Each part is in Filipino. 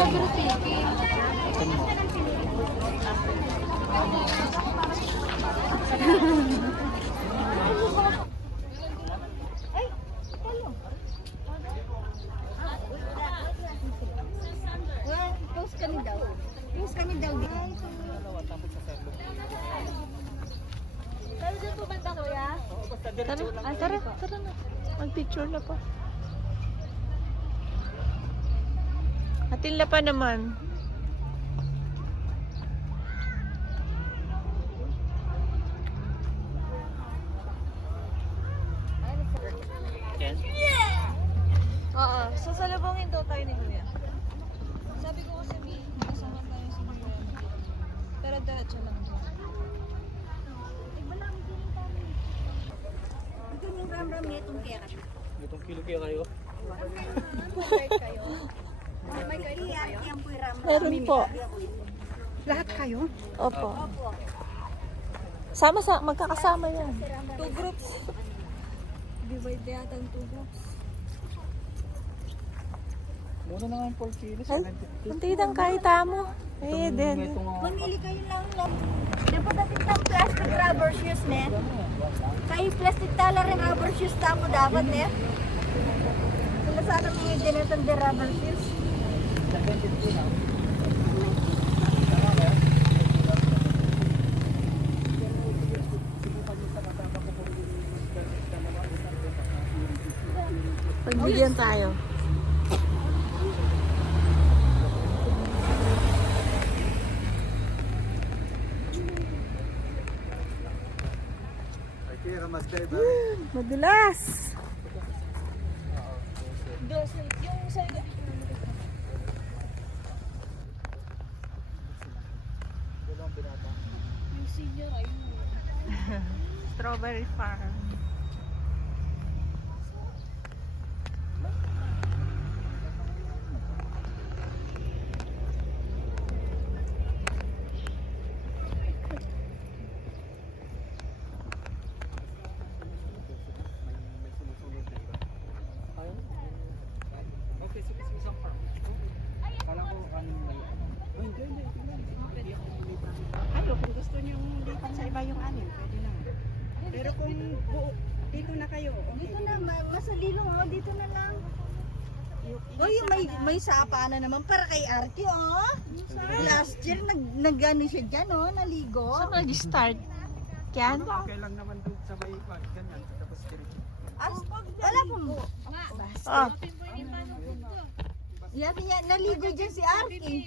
strawberry cake. Ito mo. Post kami daw. Post kami daw. Pero dyan po banda kuya? Tara na. Mag-picture na po. Atilla pa naman. Yan. Oo, sasalubungin daw tayo ni Kuya. Sabi ko kasi may kasama tayo si Kuya. Pero diretso lang daw. Ito yung ram-ram nitong kaya kasi. Itong kilo kaya kayo. May kaya yan po yung ram-ram. Meron po. Lahat kayo? Opo. Opo. Magkakasama yan. 2 groups. Divide yata ang 2 groups. Muna na nga 4 kilos. Ay, kunti lang kahit mo. Eh, din. Mamili kayo lang. Dapat natin ng plastic rubber shoes, ne? Kaya plastic tala rin rubber shoes tamo dapat, ne? Sila sana mga dinatan de rubber shoes. Pagbigyan tayo. Madulas. Yung sa yung senior ay Strawberry Farm. Okay, sige, isang farm. Kala ko kanin may ano. Oh, hindi. Ano, kung gusto nyo lipat sa iba yung anin, pwede naman. Pero kung buo, dito na kayo, okay. Dito na, masalilong, oh. Dito na lang. Uy, may sapa na naman para kay Artie, oh. Last year, nag-ano siya dyan, oh. Naligo. Saan nag-start? Yan? Okay lang naman doon sa may ganyan. Tapos diretso. Wala pong Oh. yan, naligo dyan si Artie.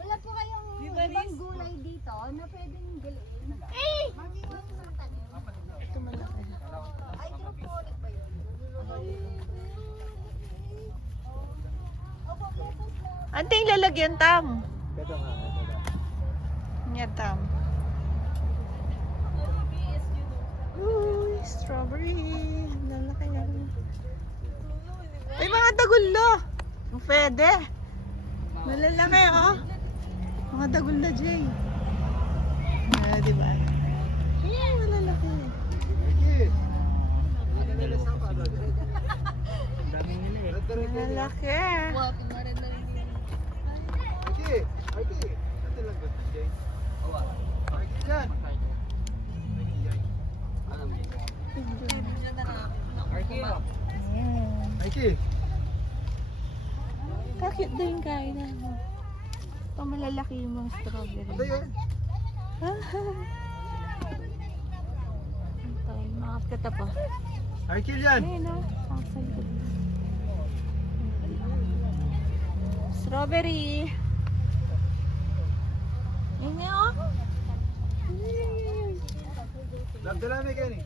Wala po kayong ibang gulay dito na pwedeng galiin. Ito malaki. Ay, hydroponic ba yun? Opo, lettuce na. Anting lalagyan, Tam. Ito nga. Nga, Tam. Uy, strawberry. Lalaki nga rin. Ay, mga tagullo. Pwede. Malalaki, oh. Mga tagullo, Jay. Diba? Ay, malalaki. Malalaki. Ayan. Kakit din kain na. Ito malalaki yung mga strawberry. Ito, mga kata pa. Arkil yan. Ayun o, sa likod. Strawberry. Yun nga o. Labdala may kayo ni.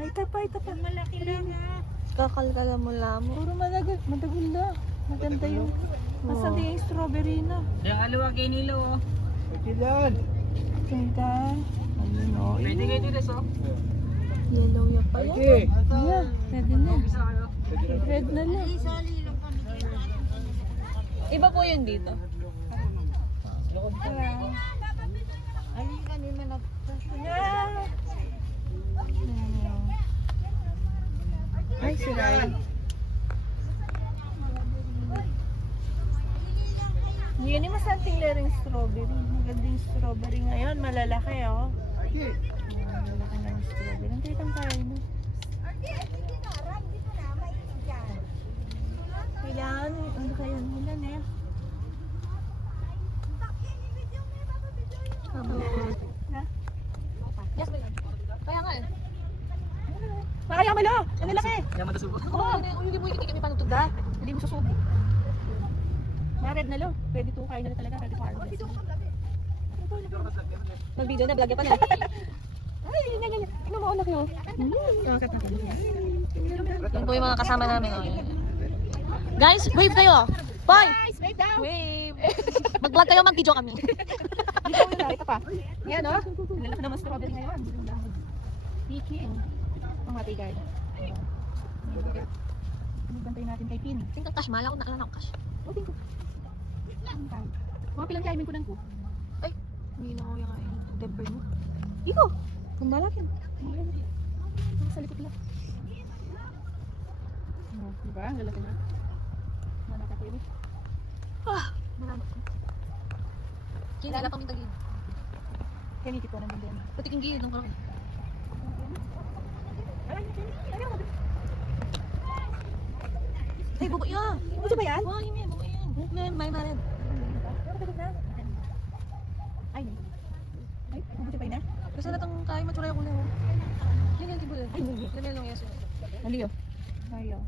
Ay, tapa. Malaki lang ha. Kakalkala mo lang. Puro madagol na. Maganda yung. Masali yung strawberry na. Yung aluwa kay Nilo, oh. Arkil yan. Ganda. Ayun o. Pwede kayo dito, so. Yellow yan pa yan. Okay. Yeah, pwede na. Red na lang. Iba po yun dito. Ay, si Rai. Yun yung masanting lereng strawberry. Maganda yung strawberry ngayon. Malalaki, oh. Malalaki na yung strawberry. Ang titang kaya mo. Kailangan, ano kaya nila eh. Na? Yes, babe. Kaya nga eh. Makaya malo! Ang lalaki! Yaman na subo. Oo, hindi mo ikikik paano tugda. Hindi mo susubo. Na-red na lo. Pwede to kain na talaga. Ready for harvest. Mag-video na, vlog pa na. Ay, yan. Tingnan mo, anak nyo. Kakat na kayo. Yan po yung mga kasama namin. Oh. Guys, wave kayo. Bye! Guys, wave daw! Wave! Mag-vlog kayo, mag-video kami. Dito ko yun, ito pa. Yan, oh. Lalaki naman strawberry ngayon. Speaking. Ang hati guard. Bantay natin kay Pin. Tingnan cash, mahal ako nakalala ko cash. O, tingnan. Mga pilang kaimin ko lang po. Ay, hindi na ako yung temper mo. Iko! Kung malakin. Sa likod lang. Diba? Ang lalaki na. Malaki. Marami ko. Kaya nila pang mintagin. Kaya nitip ko naman din. Pati kong gilid ng kalaki. Ay, buko yan! Buko ba yan? Oo, hindi. Buko yan. Buko yan, may bared. Ay, buko ba yan? Kasi natang kain matura yung ulo. Yan yung tibulad. Yan yung yeso. Aliyo. Aliyo.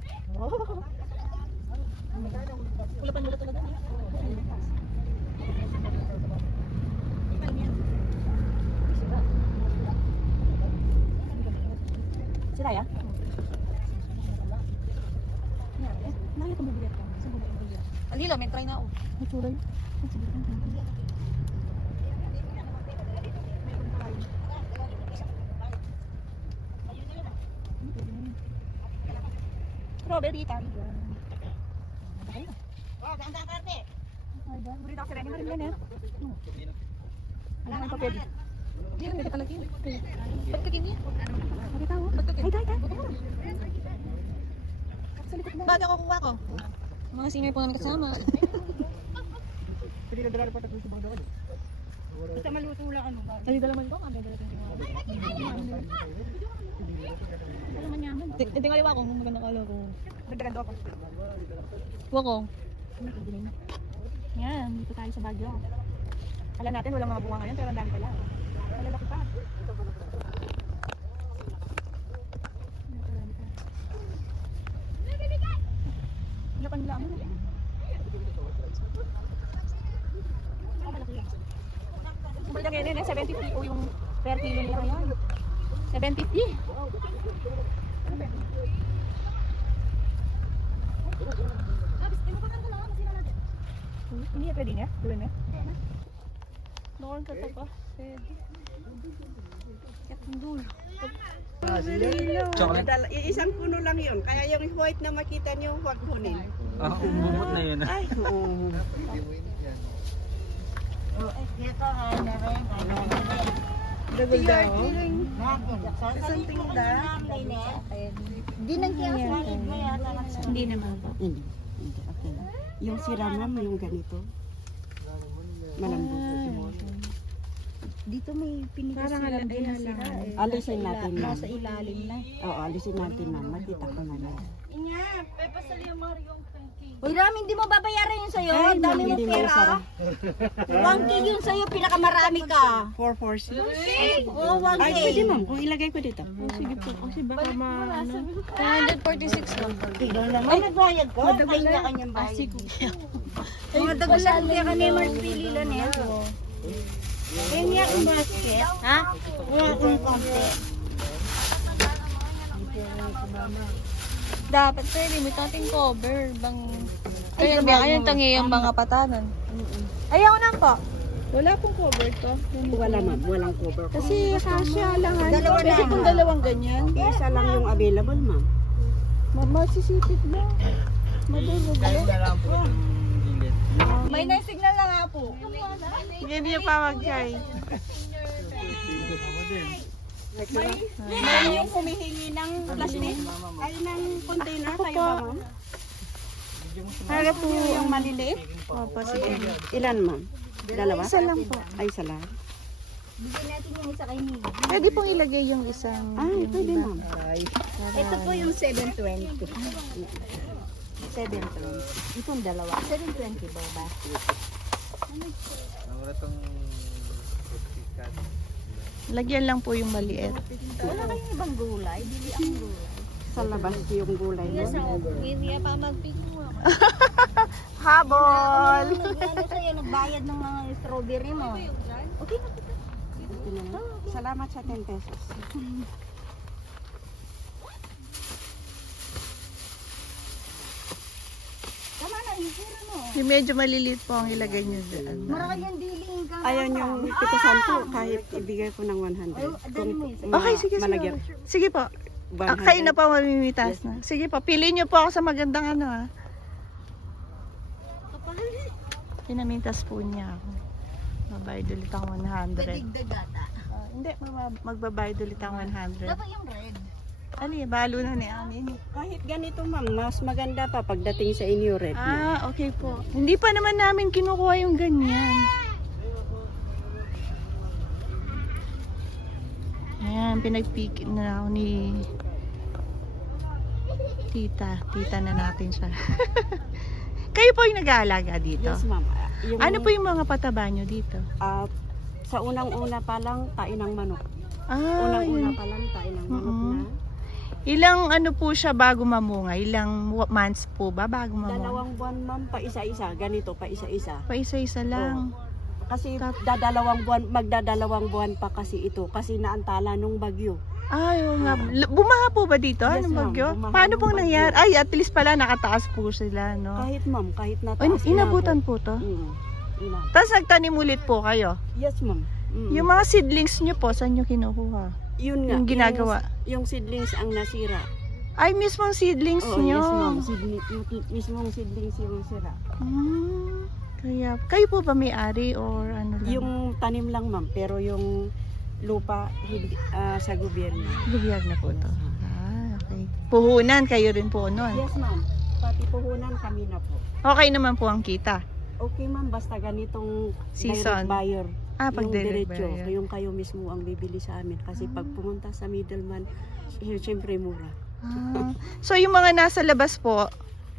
Kulapan mo talaga. Sila ya? Naya ka mabigat ka. Sa bulan ng bigat. Alila, may try na ako. Matura yun. Strawberry tayo. Oh, ganda karte. Ay, ba? Burito kasi ready mo rin yan eh. Ano ang papel? Hindi rin pala kin. Ba't ka kini? Bakit ako? Ba't ka kini? Ay, ba't ako kuha ko? Mga senior po namin kasama. Pwede na dala pa tatlo sa mga dawan. Basta maluto lang ano ba? Dali dala man ko, ang dala din. Ano man yaman? Tingali wa ko, maganda kala ko. Dagdagan daw ako. Wa ko. Yan, dito tayo sa Baguio. Alam natin walang mga bunga ngayon pero ang dami pala. Malalaki pa. Lapan lang. Ang laki yan, 750 po yung per kilo nila yan. 750. Hindi ya pwede niya? Gawin niya? Noon ka pa. Pwede. Katundul. Chocolate. Isang puno lang yun. Kaya yung white na makita niyo, huwag kunin. Ah, umumot na yun. Ay, oo. Dagol daw. Isang tinda. Di nang kiyas mo yata. Hindi naman po. Hindi. Okay. Yung siramam, yung ganito. Malambot. Dito may pinigasiran din na sila eh. Alisin natin na. Nasa ilalim na. Oo, alisin natin na. Makita ko na lang. Inya, pepasal yung Mariong Tanki. Uy, Ram, hindi mo babayaran yun sa'yo. Ay, Ang dami mo hindi mo pera. sara. 1K yun sa'yo, pinakamarami ka. 446. Oo, 1K. Ay, pwede ma'am. Kung ilagay ko dito. Sige po, kasi baka 146 lang. Tignan naman, nagbayad ko. Madagal na kanyang bayad. Madagal lang kaya ka ni Mars pili lang eh. Kaya niya ang basket. Ha? Wala akong konti. Dapat pwede, may kating cover. Bang... Kaya ba, ayun tangi yung mga patanan. Ayaw na po. Wala pong cover to. Wala ma'am. Walang cover. Kasi kasya lang. Dalawa na. Kasi kung dalawang ganyan, Isa lang yung available ma'am. masisipit na. Madulog na. May na-signal na nga po. Hindi niya pa mag-try. May yung humihingi ng plastic. Ay, ng container. Kayo ba ma'am? Para po, Yung maliliit? opo, sige. Ilan ma'am? Dalawa? Isa lang po. Ay, isa lang. Bigyan natin yung isa kay Nini. Pwede pong ilagay yung isang... Ay, yung pwede iba. ma'am. Ito po yung 720. 720. Itong dalawa. 720 ba ba? Wala tong pagkikat. Lagyan lang po yung maliit. Wala kayong ibang gulay? Bili ang gulay. Sa labas yung gulay Yes, mo. hindi pa mag-pick mo. Habol! Ano sa'yo, nagbayad ng mga strawberry mo. Okay na po. Salamat sa 10 pesos. Tama na, isira mo. Yung medyo maliliit po ang ilagay nyo dyan. Marami yung diling ka. Ayan yung pitusan ko, kahit ibigay ko ng 100. Dali mo isa. Okay, sige, sige. malagyan. Sige po. 100. Kayo na po mamimitas na. Sige po, piliin nyo po ako sa magandang ano ha. Pinamintas po niya ako. Mabayad ulit ang 100. Padigdag ata. Hindi, magbabayad ulit ang 100. Dapat yung red. Ali, balo na ni Amin. Kahit ganito ma'am, mas maganda pa pagdating sa inyo red. Okay po. Hindi pa naman namin kinukuha yung ganyan. Ayan, pinagpikit na ako ni tita. Tita na natin siya. Kayo po yung nag-aalaga dito? Yes ma'am. Ano po yung mga pataba nyo dito? Sa unang-una pa lang, tain ng manok. Ah, Unang-una yun. pa lang, tain ng manok na. Ilang ano po siya bago mamunga? Ilang months po ba bago mamunga? 2 buwan ma'am, pa isa-isa. Ganito, pa isa-isa. Pa isa-isa lang. Kasi magdadalawang buwan pa kasi ito. Kasi naantala nung bagyo. Ay, oo nga. Bumaha po ba dito? Yes, Anong ma'am. bagyo? Bumaha Paano ng pong bagyo. nangyari? Ay, at least pala nakataas po sila, no? Kahit ma'am, kahit Ay, nataas. inabutan po to? Inabot. Tapos nagtanim ulit po kayo? Yes ma'am. Yung mga seedlings nyo po, saan nyo kinukuha? Yun nga. yung ginagawa. Yung seedlings ang nasira. Ay, mismong seedlings Oo, nyo? yes ma'am. Mismong seedlings yung sira. Kaya, kayo po ba may-ari or ano lang? Yung tanim lang ma'am, pero yung lupa hindi, sa gobyerno. Gobyerno po to. Okay. Puhunan kayo rin po nun. Yes ma'am. Pati puhunan kami na po. Okay naman po ang kita. Okay ma'am, basta ganitong Season. direct buyer. Pag yung direct diretso, buyer. yung kayo mismo ang bibili sa amin. Kasi pag pumunta sa middleman, siyempre mura. So yung mga nasa labas po,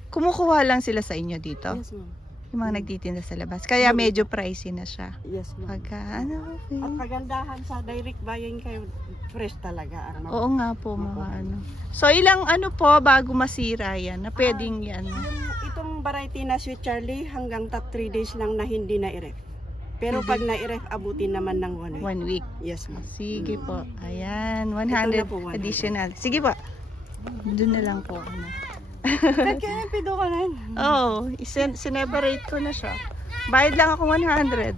kumukuha lang sila sa inyo dito? Yes ma'am. Yung mga nagtitinda sa labas. Kaya medyo pricey na siya. Yes ma'am. Pagka, ano, okay. At kagandahan sa direct buying kayo, fresh talaga. Oo nga po, mga ano. So ilang ano po bago masira yan, na pwedeng yan? Itong variety na Sweet Charlie, hanggang 3 days lang na hindi na-iref. Pero pag na-iref, abutin naman ng 1 week. 1 week. Yes ma'am. Sige po. Ayan, Ito 100 na po, 100. additional. Sige po. Doon na lang po. Ano. Kaya pido ka na. Oo, sineparate ko na siya. Bayad lang ako 100. 100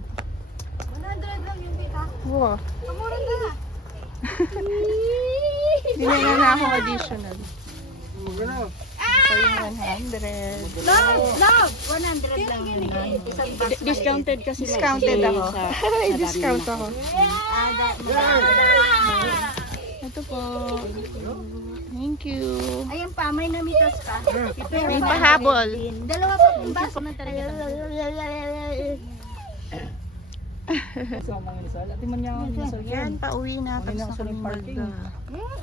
lang yung kita. Wow. Kamura na. Binigyan na ako additional. So yung 100. Love! 100 lang yun. Isang box. Discounted kasi ma'am. Discounted ako. Sa Discount ako. Ito po. Thank you. Ayan pa, may namitas pa. May pahabol. Dalawa pa pong baso na talaga. Sa mga inasal. Ati man niya ang inasal yan. Yan, pauwi na. Ano Tapos na sa kami parking?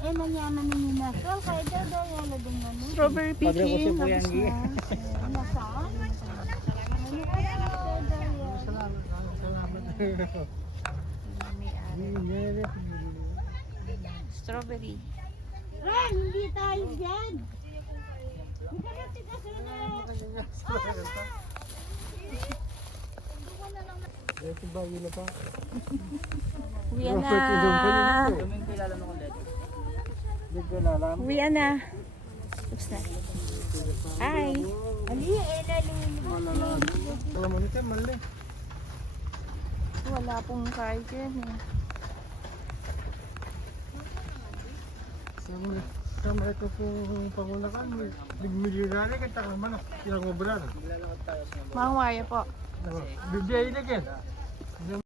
Nanyaman ninyo na. So, kaya daw daw yan na din namin. Strawberry Pagre ko picking. si Kuya Tapos Anggi. na. Nasaan? Strawberry. Ren, hindi tayo dyan. Uwi na. Kaming kilala mo kulit. Hindi ko kilala. Uwi na. Oops na. Hi. Ali, Wala mo nito, mali. Wala pong card yan eh. Sama ito pong pangulakan, nagmilyonary ka takang manok, ilang obra na. Mangwaya po. Bibiyay na yan.